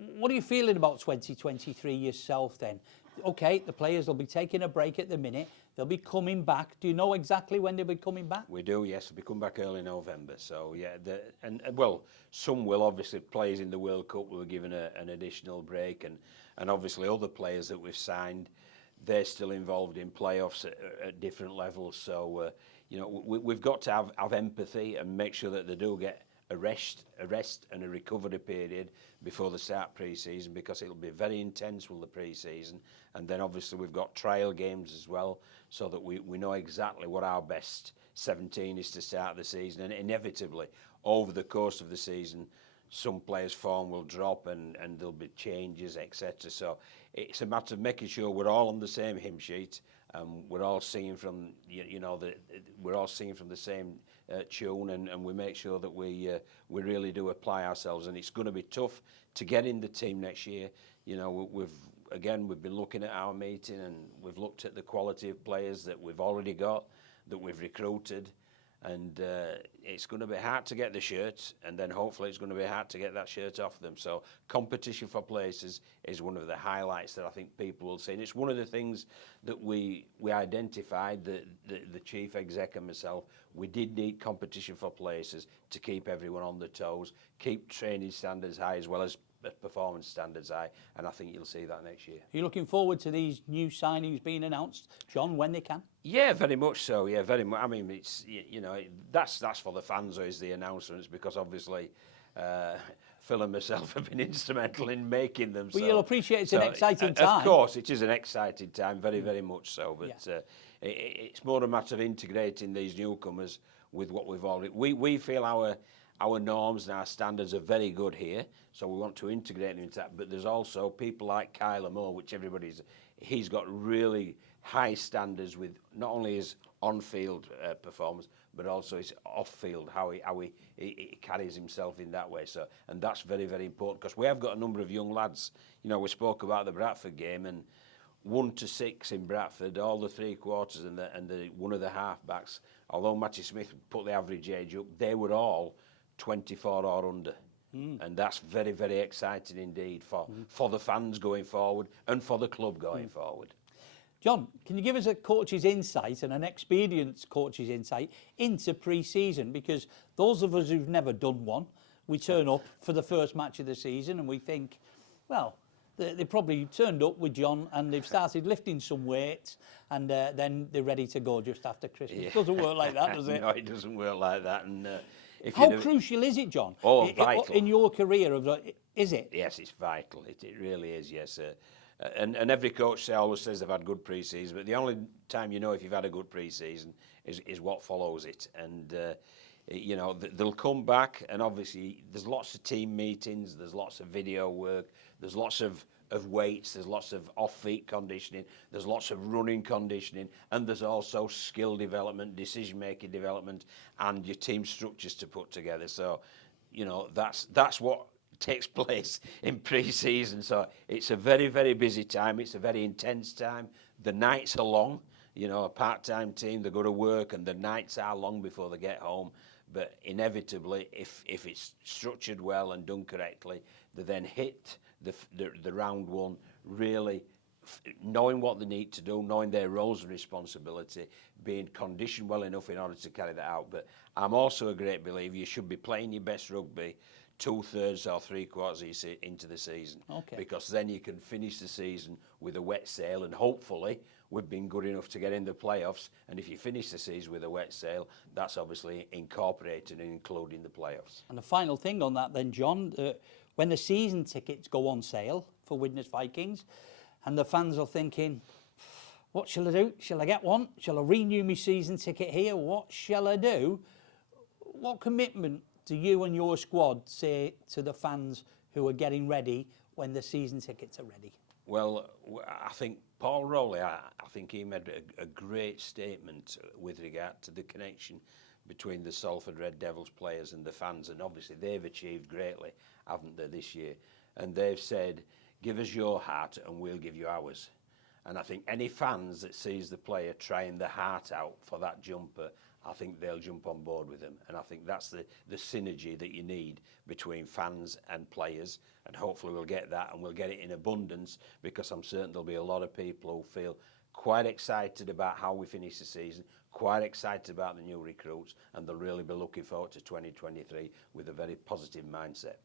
What are you feeling about 2023 yourself then? Okay, the players will be taking a break at the minute. They'll be coming back. Do you know exactly when they'll be coming back? We do, yes. They'll be coming back early November. So, yeah, well, some will. Obviously, players in the World Cup were given an additional break. And obviously, other players that we've signed, they're still involved in playoffs at different levels. So, we've got to have empathy and make sure that they do get a rest and a recovery period before they start pre-season, because it'll be very intense with the pre-season. And then obviously we've got trial games as well, so that we know exactly what our best 17 is to start the season. And inevitably, over the course of the season, some players' form will drop and there'll be changes, etc. So it's a matter of making sure we're all on the same hymn sheet. We're all singing from we're all singing from the same tune, and we make sure that we really do apply ourselves. And it's going to be tough to get in the team next year. We've been looking at our meeting, and we've looked at the quality of players that we've already got, that we've recruited, and it's going to be hard to get the shirts, and then hopefully it's going to be hard to get that shirt off them. So competition for places is one of the highlights that I think people will see. And it's one of the things that we identified, the chief exec and myself. We did need competition for places to keep everyone on their toes, keep training standards high as well as performance standards high, and I think you'll see that next year. Are you looking forward to these new signings being announced, John, when they can? Yeah, very much so. Yeah, very much. I mean, it's that's for the fans, is the announcements, because obviously Phil and myself have been instrumental in making them. Well, you'll appreciate it's an exciting time. Of course, it is an exciting time, very, very much so. But it's more a matter of integrating these newcomers with what we've already. We feel our norms and our standards are very good here, so we want to integrate them into that. But there's also people like Kyler Moore, which he's got really high standards with not only his on-field performance, but also his off-field, how he carries himself in that way. So, and that's very, very important, because we have got a number of young lads. We spoke about the Bradford game, and 1 to 6 in Bradford, all the three quarters and the one of the half-backs, although Matty Smith put the average age up, they were all 24 or under. And that's very, very exciting indeed for the fans going forward and for the club going forward. John, can you give us a coach's insight and an experienced coach's insight into pre-season? Because those of us who've never done one, we turn up for the first match of the season and we think, well, they probably turned up with John and they've started lifting some weights, and then they're ready to go just after Christmas. It doesn't work like that, does it? No, it doesn't work like that. And how crucial is it, John? Oh, vital. In your career, is it? Yes, it's vital. It really is, yes. And every coach always says they've had good pre-season, but the only time you know if you've had a good pre-season is what follows it. And, they'll come back, and obviously there's lots of team meetings, there's lots of video work, there's lots of weights, there's lots of off-feet conditioning, there's lots of running conditioning, and there's also skill development, decision-making development, and your team structures to put together. So, that's what takes place in pre-season. So it's a very, very busy time. It's a very intense time. The nights are long. A part-time team, they go to work and the nights are long before they get home. But inevitably, if it's structured well and done correctly, they then hit the round one really knowing what they need to do, knowing their roles and responsibility, being conditioned well enough in order to carry that out. But I'm also a great believer you should be playing your best rugby 2/3 or 3/4 into the season. Okay. Because then you can finish the season with a wet sail, and hopefully we've been good enough to get in the playoffs. And if you finish the season with a wet sail, that's obviously incorporated and including the playoffs. And the final thing on that then, John, when the season tickets go on sale for Widnes Vikings, and the fans are thinking, what shall I do? Shall I get one? Shall I renew my season ticket here? What shall I do? What commitment do you and your squad say to the fans who are getting ready when the season tickets are ready? Well, I think Paul Rowley, I think he made a great statement with regard to the connection between the Salford Red Devils players and the fans, and obviously they've achieved greatly, haven't they, this year? And they've said, give us your heart and we'll give you ours. And I think any fans that sees the player trying the heart out for that jumper, I think they'll jump on board with them. And I think that's the synergy that you need between fans and players. And hopefully we'll get that, and we'll get it in abundance, because I'm certain there'll be a lot of people who feel quite excited about how we finish the season, quite excited about the new recruits, and they'll really be looking forward to 2023 with a very positive mindset.